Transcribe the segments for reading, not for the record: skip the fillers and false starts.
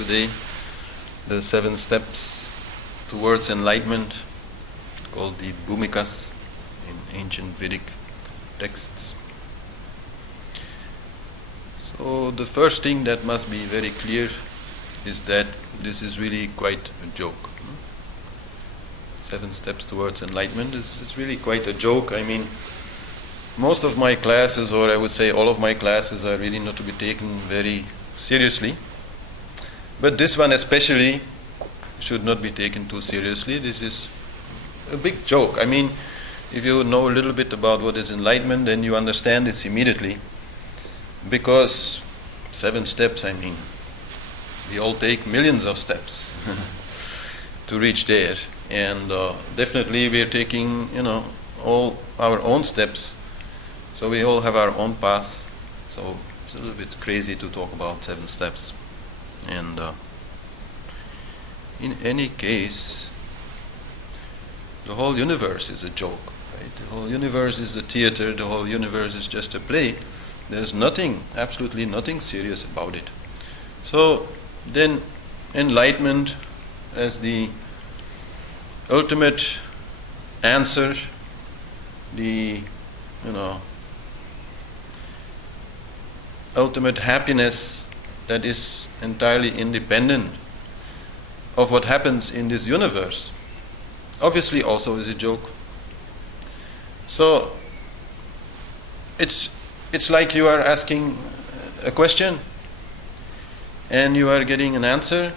today, the 7 steps towards enlightenment, called the Bhumikas in ancient Vedic texts. So the first thing that must be very clear is that this is really quite a joke. 7 steps towards enlightenment is really quite a joke. I mean, most of my classes, or I would say all of my classes, are really not to be taken very seriously. But this one especially should not be taken too seriously. This is a big joke. I mean, if you know a little bit about what is enlightenment, then you understand this immediately. Because 7 steps, I mean, we all take millions of steps to reach there. And definitely we are taking, all our own steps. So we all have our own path. So it's a little bit crazy to talk about 7 steps. And in any case, the whole universe is a joke, right? The whole universe is a theater. The whole universe is just a play. There's nothing, absolutely nothing serious about it. So then enlightenment as the ultimate answer, the ultimate happiness that is entirely independent of what happens in this universe, obviously also is a joke. So it's like you are asking a question and you are getting an answer,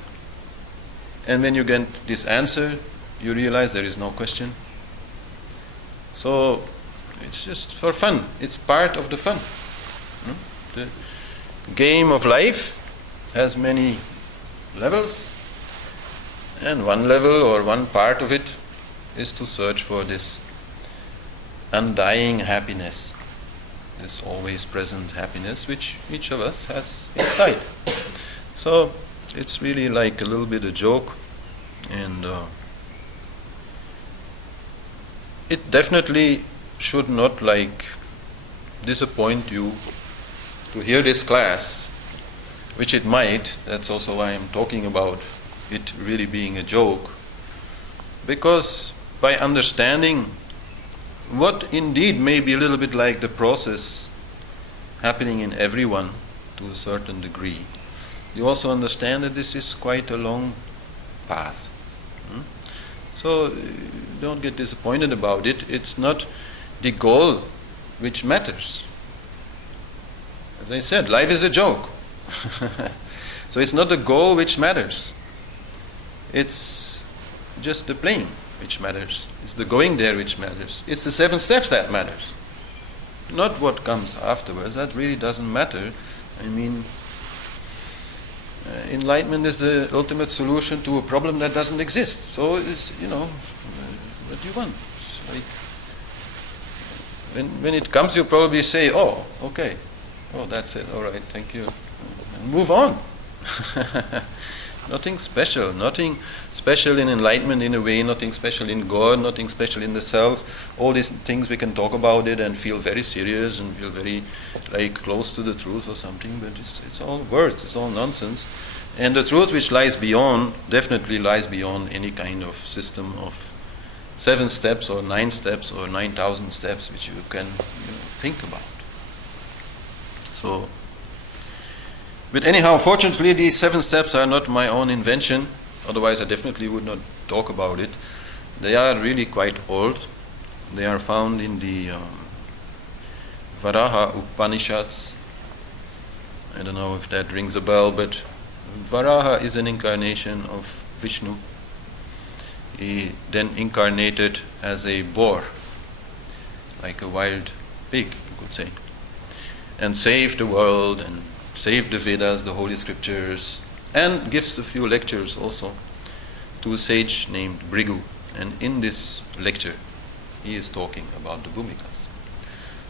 and when you get this answer you realize there is no question. So it's just for fun. It's part of the fun. The game of life has many levels, and one level or one part of it is to search for this undying happiness, this always present happiness which each of us has inside. So it's really like a little bit a joke, and it definitely should not disappoint you to hear this class, which it might. That's also why I'm talking about it really being a joke, because by understanding what indeed may be a little bit like the process happening in everyone to a certain degree, you also understand that this is quite a long path. So don't get disappointed about it. It's not the goal which matters. As I said, life is a joke. So it's not the goal which matters. It's just the playing which matters. It's the going there which matters. It's the 7 steps that matters. Not what comes afterwards. That really doesn't matter. I mean, enlightenment is the ultimate solution to a problem that doesn't exist. So it's, what do you want? It's like, when it comes, you probably say, oh, okay. Oh, that's it. All right, thank you. And move on. Nothing special in enlightenment in a way, nothing special in God, nothing special in the self. All these things we can talk about it and feel very serious and feel very close to the truth or something, but it's all words, it's all nonsense. And the truth which lies beyond, definitely lies beyond any kind of system of 7 steps or 9 steps or 9,000 steps which you can think about. So, but anyhow, fortunately, these 7 steps are not my own invention. Otherwise, I definitely would not talk about it. They are really quite old. They are found in the Varaha Upanishads. I don't know if that rings a bell, but Varaha is an incarnation of Vishnu. He then incarnated as a boar, like a wild pig, you could say, and saved the world and saved the Vedas, the Holy Scriptures, and gives a few lectures also to a sage named Brigu. And in this lecture, he is talking about the Bhumikas.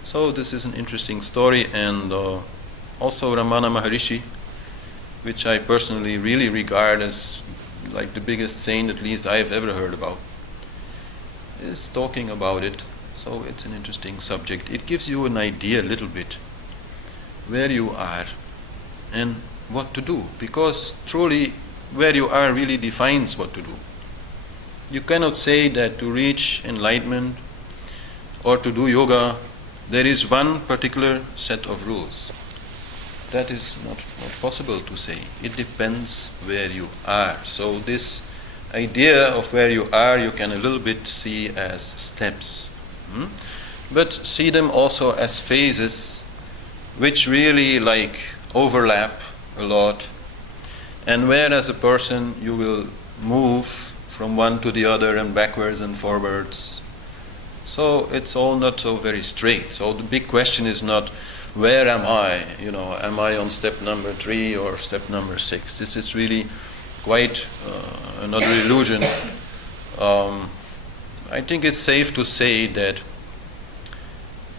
So this is an interesting story, and also Ramana Maharishi, which I personally really regard as like the biggest saint, at least I have ever heard about, is talking about it. So it's an interesting subject. It gives you an idea a little bit where you are and what to do, because truly where you are really defines what to do. You cannot say that to reach enlightenment or to do yoga, there is one particular set of rules. That is not possible to say. It depends where you are. So this idea of where you are, you can a little bit see as steps. But see them also as phases which really like overlap a lot, and where as a person you will move from one to the other and backwards and forwards. So it's all not so very straight. So the big question is not, where am I? Am I on step number 3 or step number 6? This is really quite another illusion. I think it's safe to say that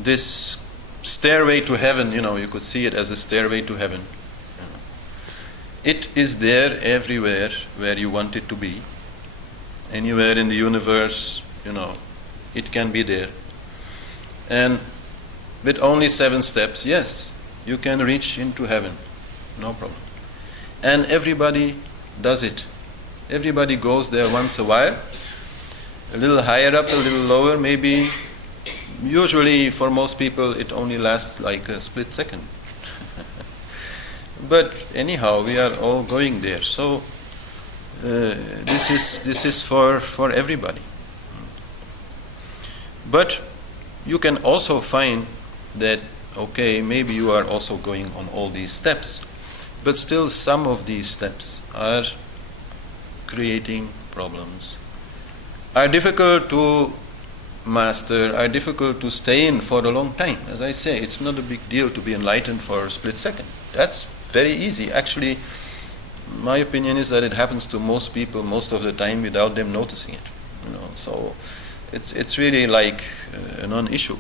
this stairway to heaven, you could see it as a stairway to heaven. It is there everywhere where you want it to be. Anywhere in the universe, it can be there. And with only 7 steps, yes, you can reach into heaven. No problem. And everybody does it. Everybody goes there once a while. A little higher up, a little lower, maybe. Usually for most people it only lasts like a split second. But anyhow, we are all going there. So this is for everybody. But you can also find that, okay, maybe you are also going on all these steps, but still some of these steps are creating problems, are difficult to master, are difficult to stay in for a long time. As I say, it's not a big deal to be enlightened for a split second. That's very easy. Actually, my opinion is that it happens to most people most of the time without them noticing it. So it's really like a non-issue.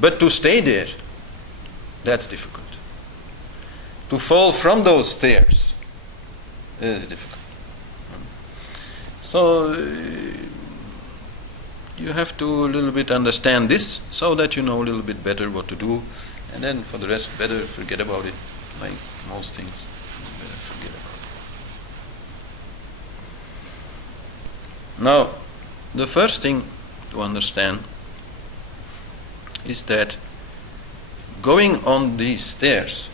But to stay there, that's difficult. To fall from those stairs is difficult. So you have to a little bit understand this so that you know a little bit better what to do, and then for the rest, better forget about it, like most things. Better forget about it. Now, the first thing to understand is that going on these stairs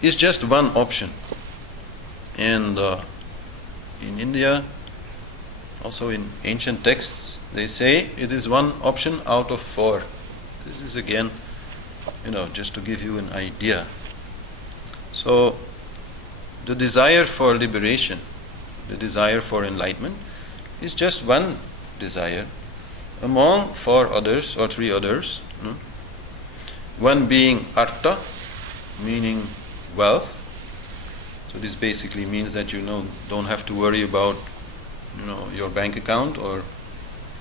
is just one option. And in India, also in ancient texts, they say it is one option out of 4. This is again, just to give you an idea. So, the desire for liberation, the desire for enlightenment, is just one desire among 4 others or 3 others. One being artha, meaning wealth. So this basically means that don't have to worry about your bank account, or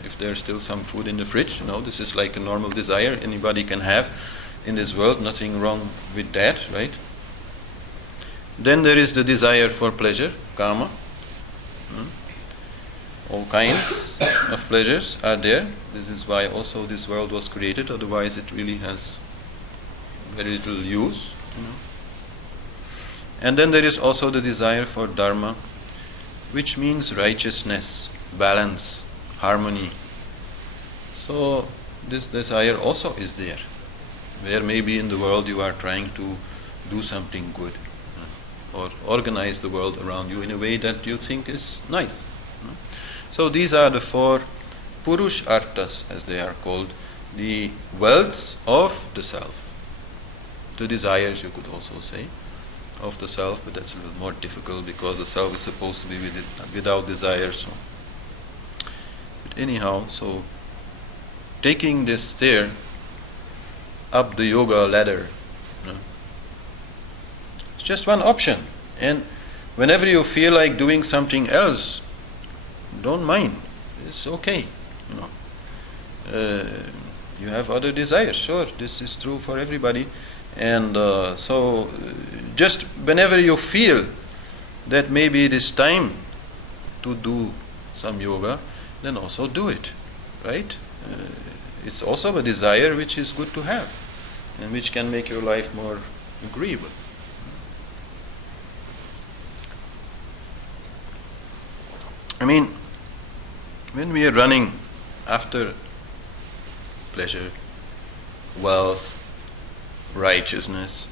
if there's still some food in the fridge. This is like a normal desire anybody can have in this world. Nothing wrong with that, right? Then there is the desire for pleasure, kama. All kinds of pleasures are there. This is why also this world was created. Otherwise, it really has very little use. And then there is also the desire for dharma, which means righteousness, balance, harmony. So this desire also is there, where maybe in the world you are trying to do something good, or organize the world around you in a way that you think is nice. So these are the 4 purush arthas, as they are called, the wealths of the self. The desires, you could also say, of the self, but that's a little more difficult because the self is supposed to be without desire. So, but anyhow, so taking this stair up the yoga ladder, it's just one option. And whenever you feel like doing something else, don't mind. It's okay. You have other desires. Sure, this is true for everybody. And so just whenever you feel that maybe it is time to do some yoga, then also do it, right? It's also a desire which is good to have and which can make your life more agreeable. I mean, when we are running after pleasure, wealth, righteousness,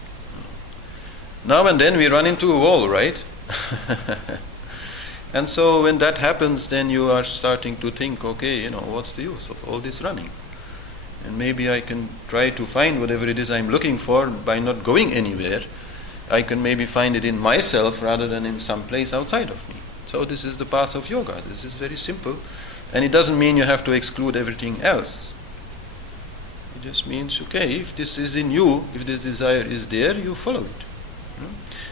now and then we run into a wall, right? And so when that happens, then you are starting to think, okay, what's the use of all this running? And maybe I can try to find whatever it is I'm looking for by not going anywhere. I can maybe find it in myself rather than in some place outside of me. So this is the path of yoga. This is very simple. And it doesn't mean you have to exclude everything else. It just means, okay, if this is in you, if this desire is there, you follow it.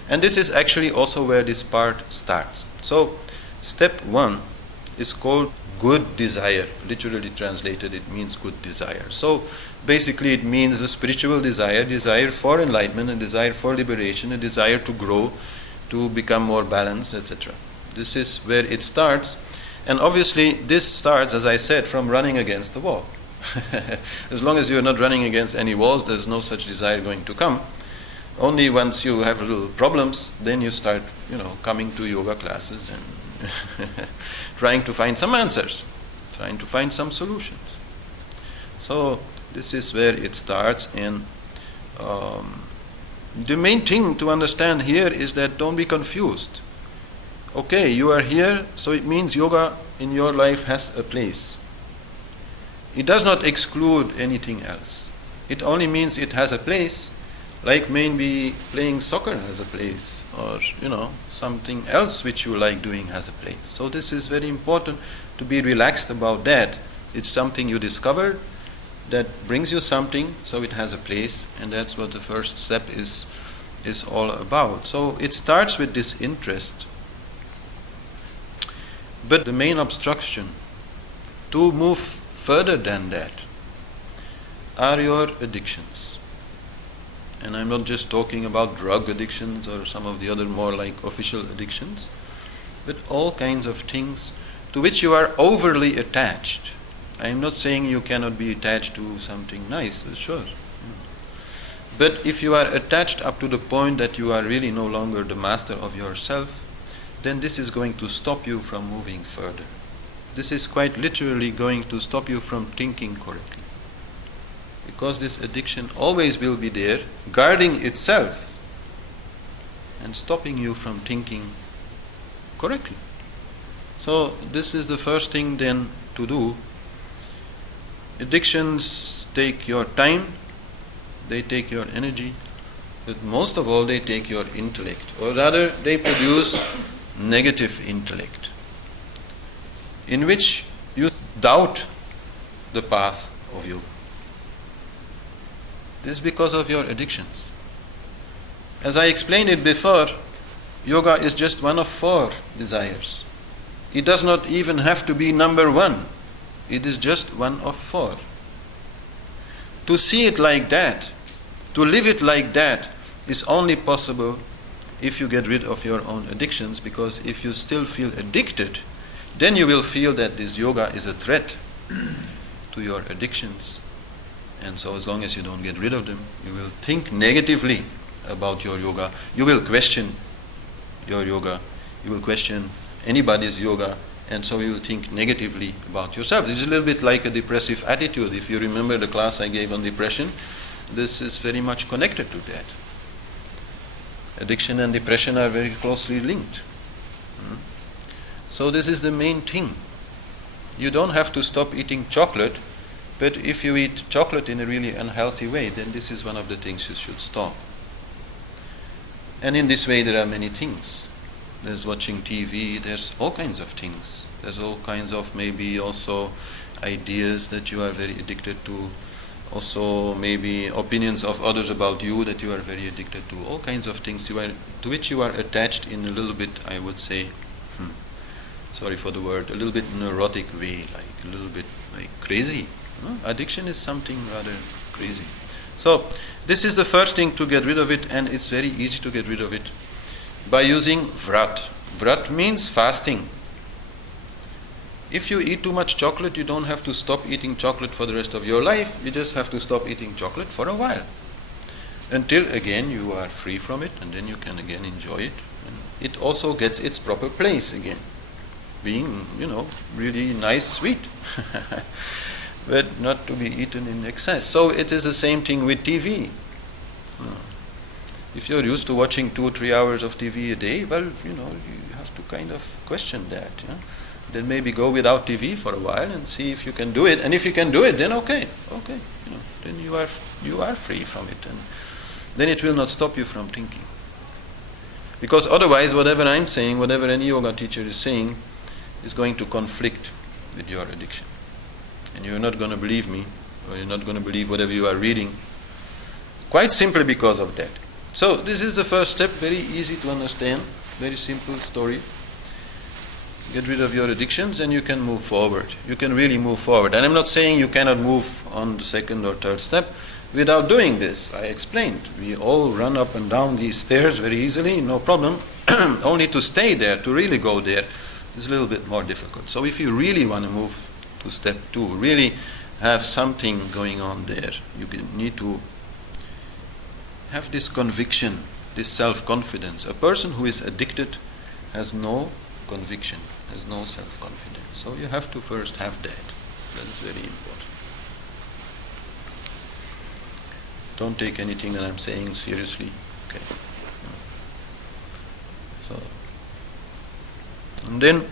And this is actually also where this part starts. So, step 1 is called good desire. Literally translated, it means good desire. So, basically it means the spiritual desire, desire for enlightenment, a desire for liberation, a desire to grow, to become more balanced, etc. This is where it starts. And obviously this starts, as I said, from running against the wall. As long as you are not running against any walls, there's no such desire going to come. Only once you have little problems, then you start, coming to yoga classes and trying to find some answers, trying to find some solutions. So this is where it starts, and the main thing to understand here is that don't be confused. Okay, you are here, so it means yoga in your life has a place. It does not exclude anything else. It only means it has a place, like maybe playing soccer has a place, or something else which you like doing has a place. So this is very important to be relaxed about that. It's something you discovered that brings you something, so it has a place, and that's what the first step is all about. So it starts with this interest. But the main obstruction to move further than that are your addictions. And I'm not just talking about drug addictions or some of the other more like official addictions, but all kinds of things to which you are overly attached. I'm not saying you cannot be attached to something nice, sure. But if you are attached up to the point that you are really no longer the master of yourself, then this is going to stop you from moving further. This is quite literally going to stop you from thinking correctly. Because this addiction always will be there, guarding itself and stopping you from thinking correctly. So this is the first thing then to do. Addictions take your time, they take your energy, but most of all they take your intellect, or rather they produce negative intellect, in which you doubt the path of yoga. This is because of your addictions. As I explained it before, yoga is just one of 4 desires. It does not even have to be number 1. It is just one of 4. To see it like that, to live it like that, is only possible if you get rid of your own addictions, because if you still feel addicted, then you will feel that this yoga is a threat to your addictions. And so as long as you don't get rid of them, you will think negatively about your yoga. You will question your yoga. You will question anybody's yoga. And so you will think negatively about yourself. It's a little bit like a depressive attitude. If you remember the class I gave on depression, this is very much connected to that. Addiction and depression are very closely linked. So this is the main thing. You don't have to stop eating chocolate, but if you eat chocolate in a really unhealthy way, then this is one of the things you should stop. And in this way there are many things. There's watching TV, there's all kinds of things. There's all kinds of maybe also ideas that you are very addicted to. Also maybe opinions of others about you that you are very addicted to. All kinds of things to which you are attached in a little bit, I would say, sorry for the word, a little bit neurotic way, like a little bit like crazy. Addiction is something rather crazy. So this is the first thing to get rid of it, and it's very easy to get rid of it by using vrat. Vrat means fasting. If you eat too much chocolate, you don't have to stop eating chocolate for the rest of your life. You just have to stop eating chocolate for a while, until again you are free from it, and then you can again enjoy it. And it also gets its proper place again. being, really nice, sweet, but not to be eaten in excess. So it is the same thing with TV. If you're used to watching 2-3 hours of TV a day, well, you have to kind of question that. Then maybe go without TV for a while and see if you can do it. And if you can do it, then okay, then you are free from it, and then it will not stop you from thinking. Because otherwise, whatever I'm saying, whatever any yoga teacher is saying, is going to conflict with your addiction, and you're not going to believe me, or you're not going to believe whatever you are reading, quite simply because of that. So this is the first step, very easy to understand, very simple story. Get rid of your addictions and you can move forward. You can really move forward. And I'm not saying you cannot move on the second or third step without doing this. I explained. We all run up and down these stairs very easily, no problem. Only to stay there, to really go there, is a little bit more difficult. So if you really want to move to step 2, really have something going on there, you need to have this conviction, this self-confidence. A person who is addicted has no conviction, has no self-confidence. So you have to first have that. That is very important. Don't take anything that I'm saying seriously. Okay. So, and then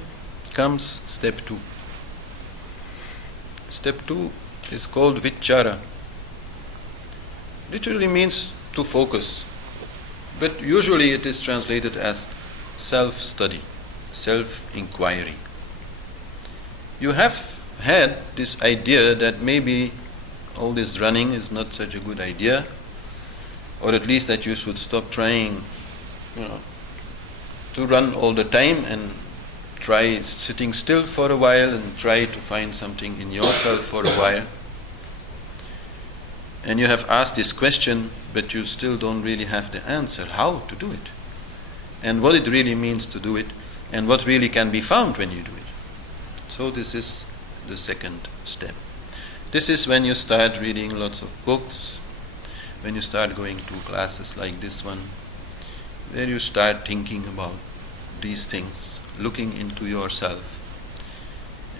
comes step 2. Step 2 is called vichara. Literally means to focus, but usually it is translated as self-study, self-inquiry. You have had this idea that maybe all this running is not such a good idea, or at least that you should stop trying, to run all the time and try sitting still for a while and try to find something in yourself for a while. And you have asked this question, but you still don't really have the answer, how to do it, and what it really means to do it, and what really can be found when you do it. So this is the second step. This is when you start reading lots of books, when you start going to classes like this one, where you start thinking about these things, looking into yourself,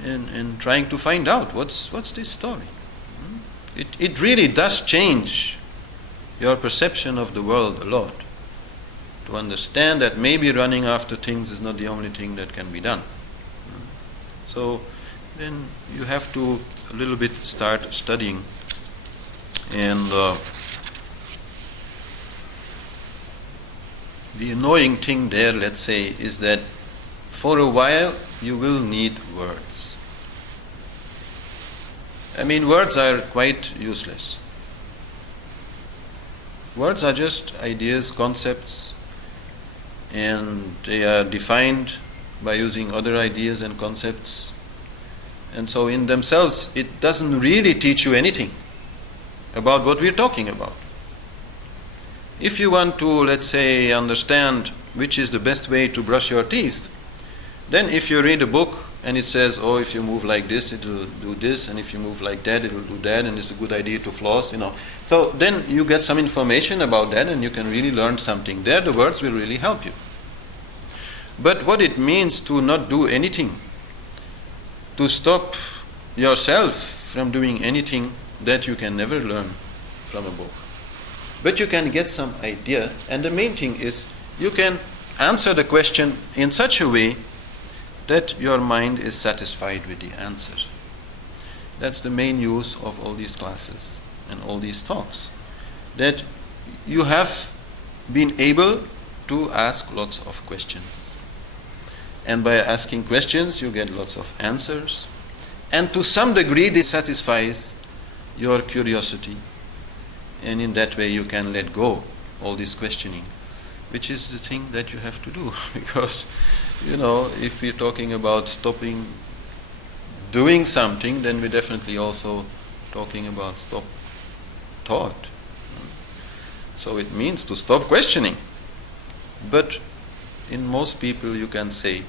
and trying to find out what's this story. It really does change your perception of the world a lot, to understand that maybe running after things is not the only thing that can be done. So then you have to a little bit start studying, and the annoying thing there, let's say, is that for a while you will need words. I mean, words are quite useless. Words are just ideas, concepts, and they are defined by using other ideas and concepts. And so in themselves, it doesn't really teach you anything about what we're talking about. If you want to, let's say, understand which is the best way to brush your teeth, then if you read a book and it says, if you move like this, it will do this, and if you move like that, it will do that, and it's a good idea to floss, So then you get some information about that, and you can really learn something. There the words will really help you. But what it means to not do anything, to stop yourself from doing anything, that you can never learn from a book. But you can get some idea, and the main thing is you can answer the question in such a way that your mind is satisfied with the answer. That's the main use of all these classes and all these talks. That you have been able to ask lots of questions. And by asking questions, you get lots of answers. And to some degree, this satisfies your curiosity. And in that way, you can let go all this questioning, which is the thing that you have to do. Because, if we're talking about stopping doing something, then we're definitely also talking about stop thought. So it means to stop questioning. But in most people, you can say,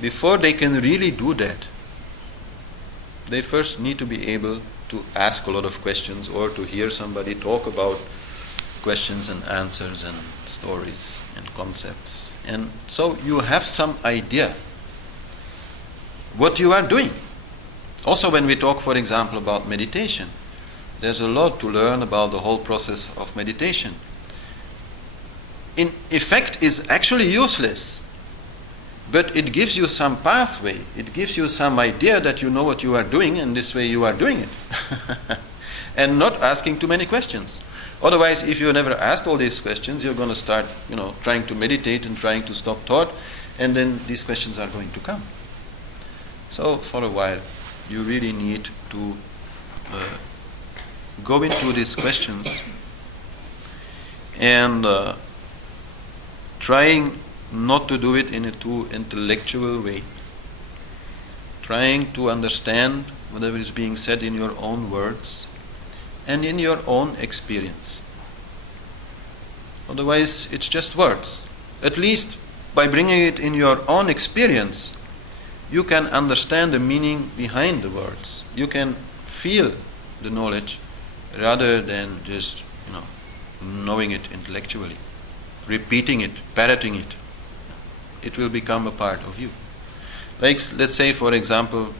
before they can really do that, they first need to be able to ask a lot of questions, or to hear somebody talk about questions and answers and stories and concepts. And so you have some idea what you are doing. Also when we talk, for example, about meditation, there's a lot to learn about the whole process of meditation. In effect, it's actually useless, but it gives you some pathway. It gives you some idea that you know what you are doing, and this way you are doing it. And not asking too many questions. Otherwise, if you never asked all these questions, you're going to start, trying to meditate and trying to stop thought, and then these questions are going to come. So, for a while, you really need to go into these questions and trying not to do it in a too intellectual way, trying to understand whatever is being said in your own words and in your own experience. Otherwise, it's just words. At least by bringing it in your own experience, you can understand the meaning behind the words. You can feel the knowledge rather than just, knowing it intellectually, repeating it, parroting it. It will become a part of you. Like, let's say, for example,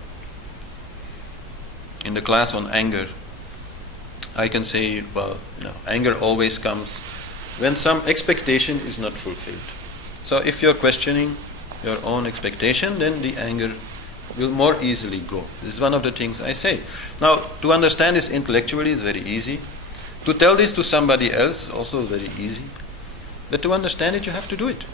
in the class on anger, I can say, well, anger always comes when some expectation is not fulfilled. So if you're questioning your own expectation, then the anger will more easily go. This is one of the things I say. Now, to understand this intellectually is very easy. To tell this to somebody else, also very easy. But to understand it, you have to do it.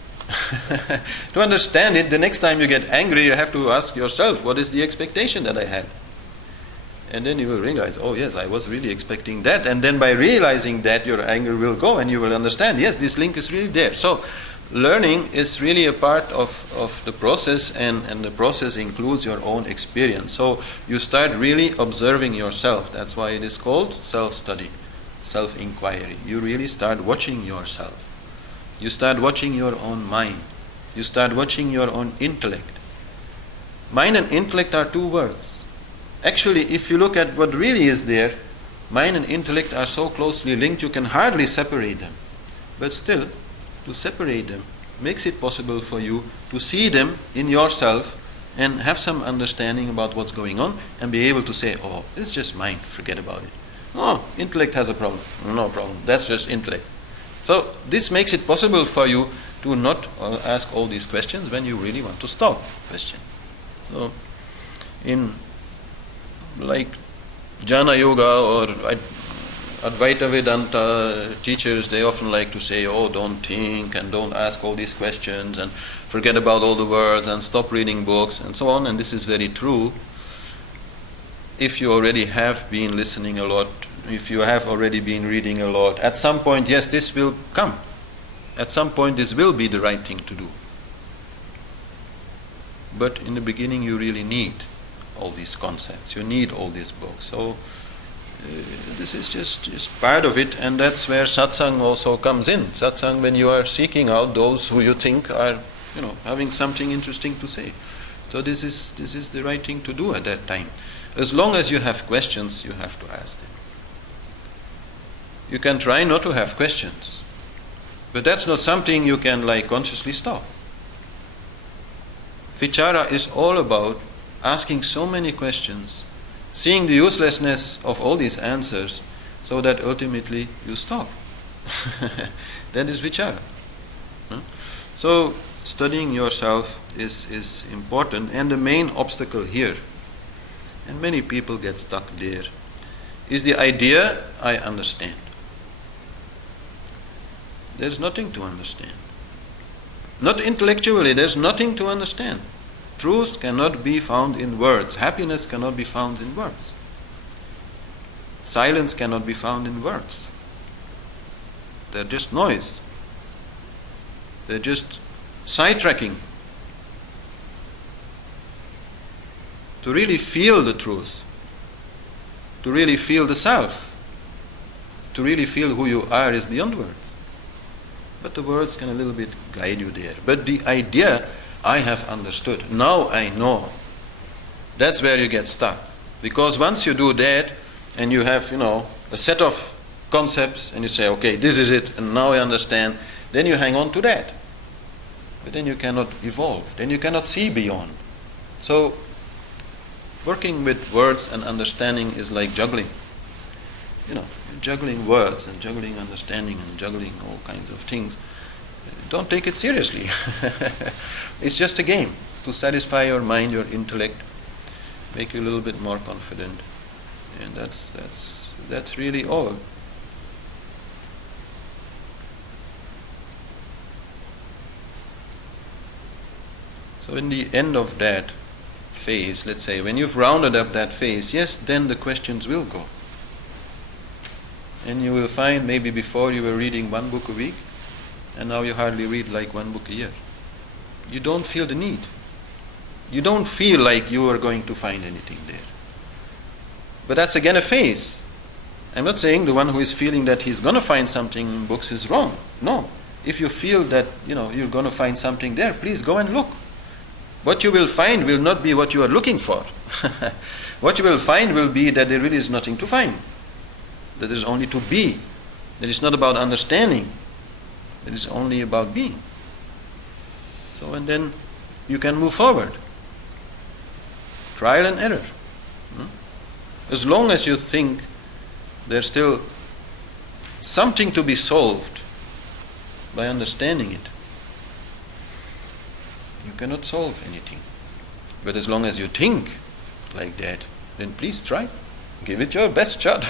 To understand it, the next time you get angry, you have to ask yourself, what is the expectation that I had? And then you will realize, oh yes, I was really expecting that. And then by realizing that, your anger will go and you will understand, yes, this link is really there. So learning is really a part of the process, and the process includes your own experience. So you start really observing yourself. That's why it is called self-study, self-inquiry. You really start watching yourself. You start watching your own mind. You start watching your own intellect. Mind and intellect are two words. Actually, if you look at what really is there, mind and intellect are so closely linked you can hardly separate them. But still, to separate them makes it possible for you to see them in yourself and have some understanding about what's going on and be able to say, oh, it's just mind, forget about it. Oh, intellect has a problem. No problem, that's just intellect. So this makes it possible for you to not ask all these questions when you really want to stop questioning. So in like Jnana Yoga or Advaita Vedanta teachers, they often like to say, oh, don't think and don't ask all these questions and forget about all the words and stop reading books and so on. And this is very true. If you already have been listening a lot, if you have already been reading a lot, at some point, yes, this will come. At some point, this will be the right thing to do. But in the beginning, you really need all these concepts. You need all these books. So this is just part of it, and that's where satsang also comes in. Satsang, when you are seeking out those who you think are, having something interesting to say. So this is the right thing to do at that time. As long as you have questions, you have to ask them. You can try not to have questions, but that's not something you can consciously stop. Vichara is all about asking so many questions, seeing the uselessness of all these answers, so that ultimately you stop. That is vichara. So studying yourself is important, and the main obstacle here, and many people get stuck there, is the idea, I understand. There's nothing to understand. Not intellectually, there's nothing to understand. Truth cannot be found in words. Happiness cannot be found in words. Silence cannot be found in words. They're just noise. They're just sidetracking. To really feel the truth, to really feel the self, to really feel who you are is beyond words. But the words can a little bit guide you there. But the idea, I have understood, now I know, that's where you get stuck. Because once you do that, and you have, a set of concepts, and you say, okay, this is it, and now I understand, then you hang on to that. But then you cannot evolve, then you cannot see beyond. So Working with words and understanding is like juggling. Juggling words and juggling understanding and juggling all kinds of things. Don't take it seriously. It's just a game to satisfy your mind, your intellect, make you a little bit more confident, and that's really all. So in the end of that phase, let's say, when you've rounded up that phase, yes, then the questions will go. And you will find maybe before you were reading one book a week, and now you hardly read like one book a year. You don't feel the need. You don't feel like you are going to find anything there. But that's again a phase. I'm not saying the one who is feeling that he's going to find something in books is wrong. No. If you feel that you're going to find something there, please go and look. What you will find will not be what you are looking for. What you will find will be that there really is nothing to find. That there is only to be. That it's not about understanding. That it's only about being. So, and then you can move forward. Trial and error. As long as you think there's still something to be solved by understanding it, you cannot solve anything. But as long as you think like that, then please try. Give it your best shot,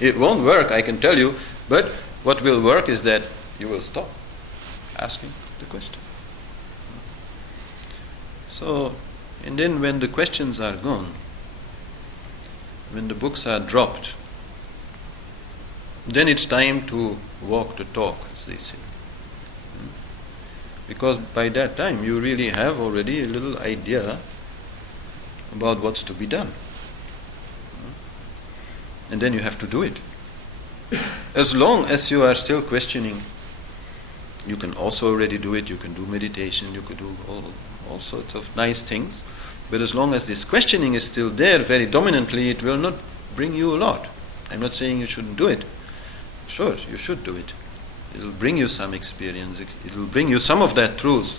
It won't work, I can tell you, but what will work is that you will stop asking the question. So, and then when the questions are gone, when the books are dropped, then it's time to walk the talk, as they say. Because by that time you really have already a little idea about what's to be done. And then you have to do it. As long as you are still questioning, you can also already do it, you can do meditation, you could do all sorts of nice things. But as long as this questioning is still there very dominantly, it will not bring you a lot. I'm not saying you shouldn't do it. Sure, you should do it. It will bring you some experience. It will bring you some of that truth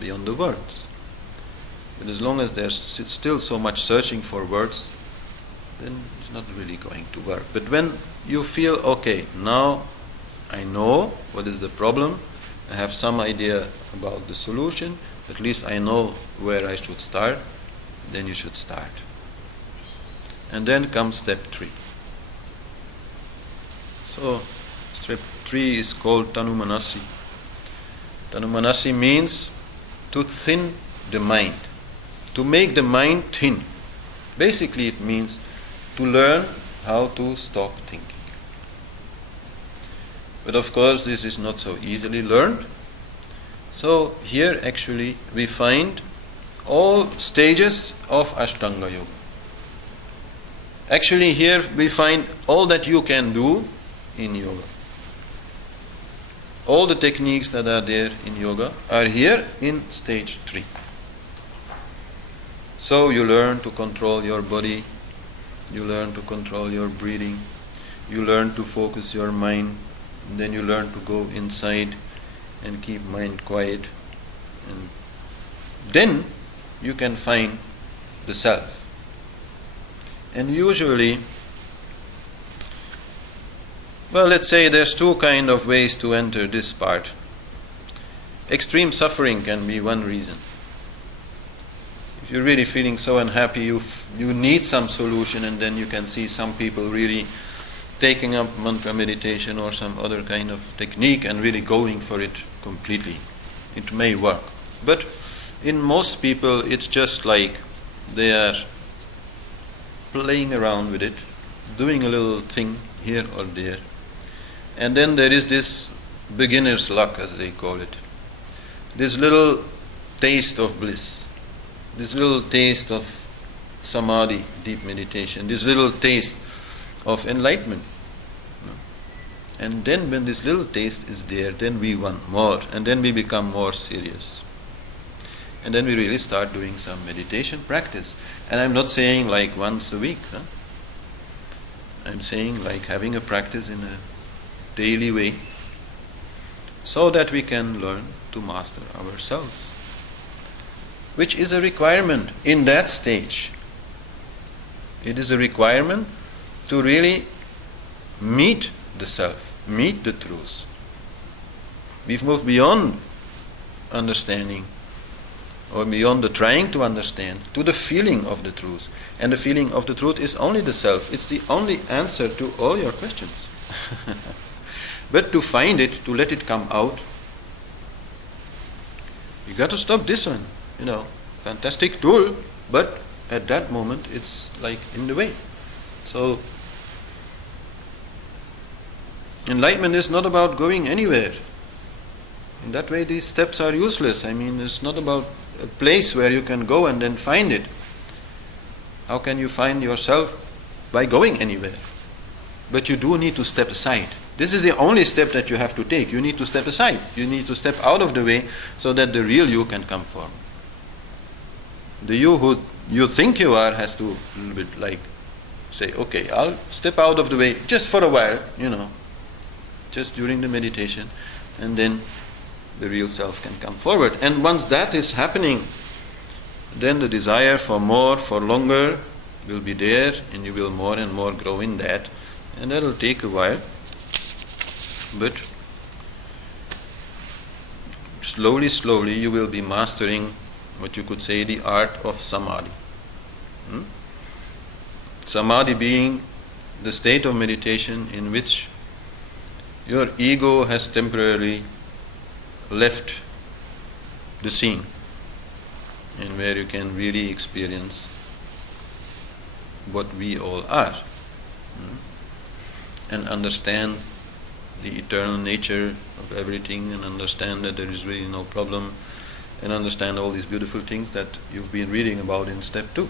beyond the words. But as long as there's still so much searching for words, then it's not really going to work. But when you feel, okay, now I know what is the problem, I have some idea about the solution, at least I know where I should start, then you should start. And then comes step 3. So, step 3 is called Tanumanasi. Tanumanasi means to thin the mind, to make the mind thin. Basically it means to learn how to stop thinking. But of course this is not so easily learned. So here actually we find all stages of Ashtanga Yoga. Actually here we find all that you can do in yoga. All the techniques that are there in yoga are here in stage 3. So you learn to control your body, you learn to control your breathing, you learn to focus your mind, and then you learn to go inside and keep mind quiet. And then you can find the self. And usually, well, let's say there's 2 kind of ways to enter this part. Extreme suffering can be one reason. If you're really feeling so unhappy, you need some solution, and then you can see some people really taking up mantra meditation or some other kind of technique and really going for it completely. It may work. But in most people, it's just like they are playing around with it, doing a little thing here or there. And then there is this beginner's luck, as they call it. This little taste of bliss, this little taste of samadhi, deep meditation, this little taste of enlightenment. And then when this little taste is there, then we want more, and then we become more serious. And then we really start doing some meditation practice. And I'm not saying like once a week. I'm saying like having a practice in a daily way, so that we can learn to master ourselves. which is a requirement in that stage. It is a requirement to really meet the self, meet the truth. We've moved beyond understanding, or beyond the trying to understand, to the feeling of the truth. And the feeling of the truth is only the self. It's the only answer to all your questions. But to find it, to let it come out, you got to stop this one. Fantastic tool, but at that moment it's like in the way. So enlightenment is not about going anywhere. In that way these steps are useless. It's not about a place where you can go and then find it. How can you find yourself? By going anywhere. But you do need to step aside. This is the only step that you have to take. You need to step aside. You need to step out of the way so that the real you can come forward. The you who you think you are has to a little bit like say, okay, I'll step out of the way just for a while, just during the meditation, and then the real self can come forward. And once that is happening, then the desire for more, for longer will be there, and you will more and more grow in that. And that will take a while. But slowly, slowly you will be mastering what you could say the art of Samadhi. Samadhi being the state of meditation in which your ego has temporarily left the scene, and where you can really experience what we all are, and understand the eternal nature of everything, and understand that there is really no problem, and understand all these beautiful things that you've been reading about in step 2.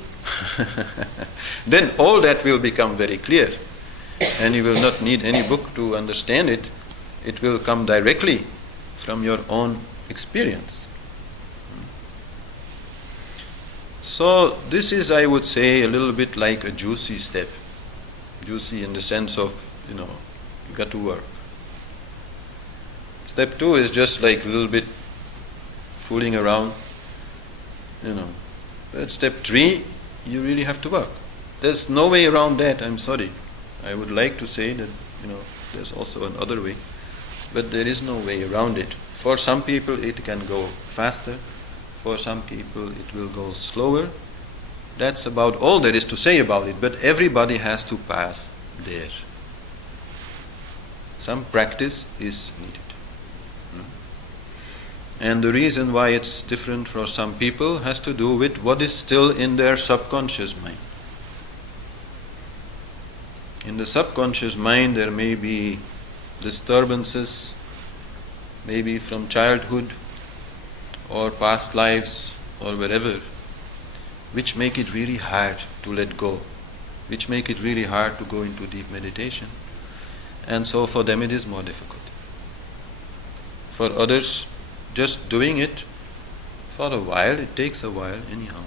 Then all that will become very clear, and you will not need any book to understand it. It will come directly from your own experience. So this is, I would say, a little bit like a juicy step. Juicy in the sense of, you got to work. Step 2 is just like a little bit fooling around, But step 3, you really have to work. There's no way around that, I'm sorry. I would like to say that, there's also another way, but there is no way around it. For some people it can go faster, for some people it will go slower. That's about all there is to say about it, but everybody has to pass there. Some practice is needed. And the reason why it's different for some people has to do with what is still in their subconscious mind. In the subconscious mind there may be disturbances, maybe from childhood or past lives or wherever, which make it really hard to let go, which make it really hard to go into deep meditation. And so for them it is more difficult. For others, just doing it for a while, it takes a while anyhow,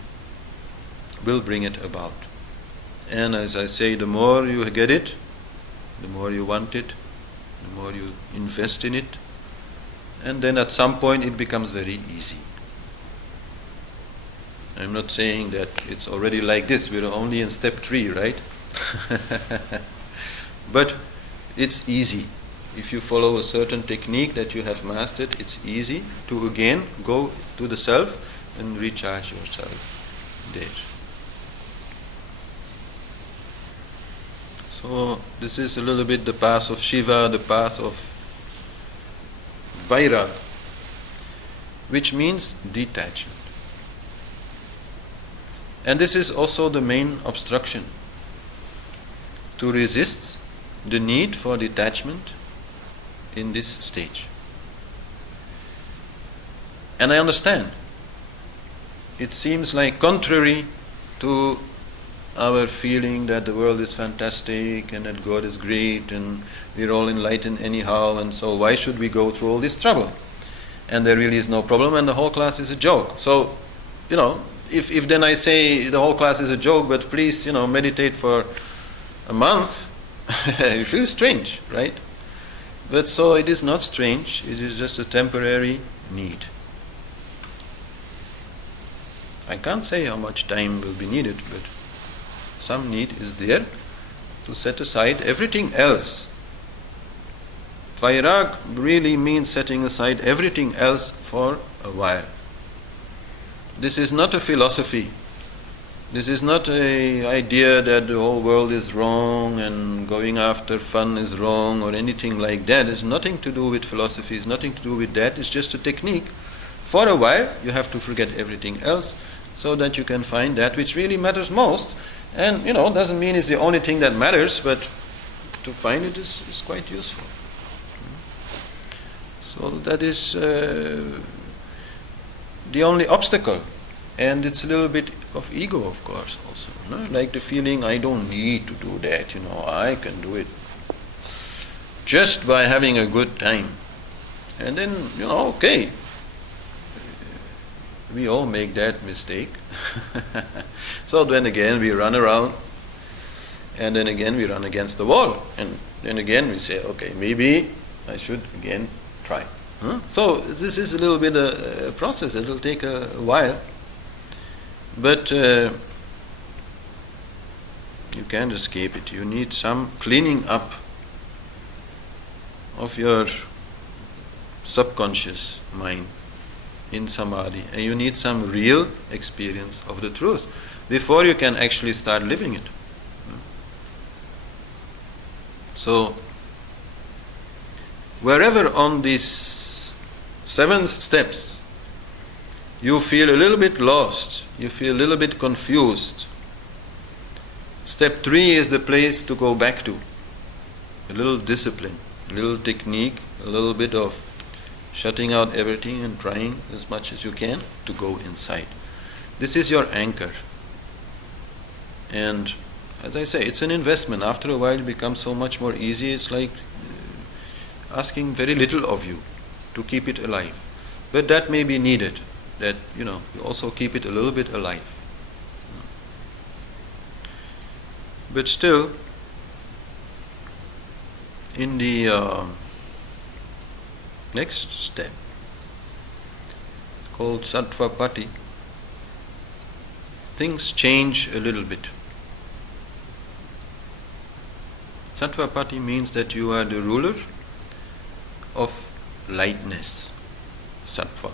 will bring it about. And as I say, the more you get it, the more you want it, the more you invest in it, and then at some point it becomes very easy. I'm not saying that it's already like this, we're only in step 3, right? But it's easy. If you follow a certain technique that you have mastered, it's easy to again go to the self and recharge yourself there. So this is a little bit the path of Shiva, the path of Vairag, which means detachment. And this is also the main obstruction, to resist the need for detachment in this stage. And I understand. It seems like contrary to our feeling that the world is fantastic and that God is great and we're all enlightened anyhow, and so why should we go through all this trouble? And there really is no problem and the whole class is a joke. So, if then I say the whole class is a joke, but please, meditate for a month, it feels strange, right? But so it is not strange, it is just a temporary need. I can't say how much time will be needed, but some need is there to set aside everything else. Vairag really means setting aside everything else for a while. This is not a philosophy. This is not an idea that the whole world is wrong and going after fun is wrong or anything like that. It's nothing to do with philosophy, it's nothing to do with that. It's just a technique. For a while, you have to forget everything else so that you can find that which really matters most. And, doesn't mean it's the only thing that matters, but to find it is quite useful. So that is the only obstacle. And it's a little bit of ego, of course, also. Like the feeling, I don't need to do that, I can do it. Just by having a good time. And then, okay. We all make that mistake. So then again we run around, and then again we run against the wall, and then again we say, okay, maybe I should again try. So this is a little bit a process. It will take a while, but you can't escape it. You need some cleaning up of your subconscious mind in samadhi, and you need some real experience of the truth before you can actually start living it. So wherever on these 7 steps you feel a little bit lost, you feel a little bit confused, step 3 is the place to go back to. A little discipline, a little technique, a little bit of shutting out everything and trying as much as you can to go inside. This is your anchor. And as I say, it's an investment. After a while it becomes so much more easy. It's like asking very little of you to keep it alive. But that may be needed, that you also keep it a little bit alive. But still, in the next step, called Sattvapati, things change a little bit. Sattvapati means that you are the ruler of lightness, Sattva.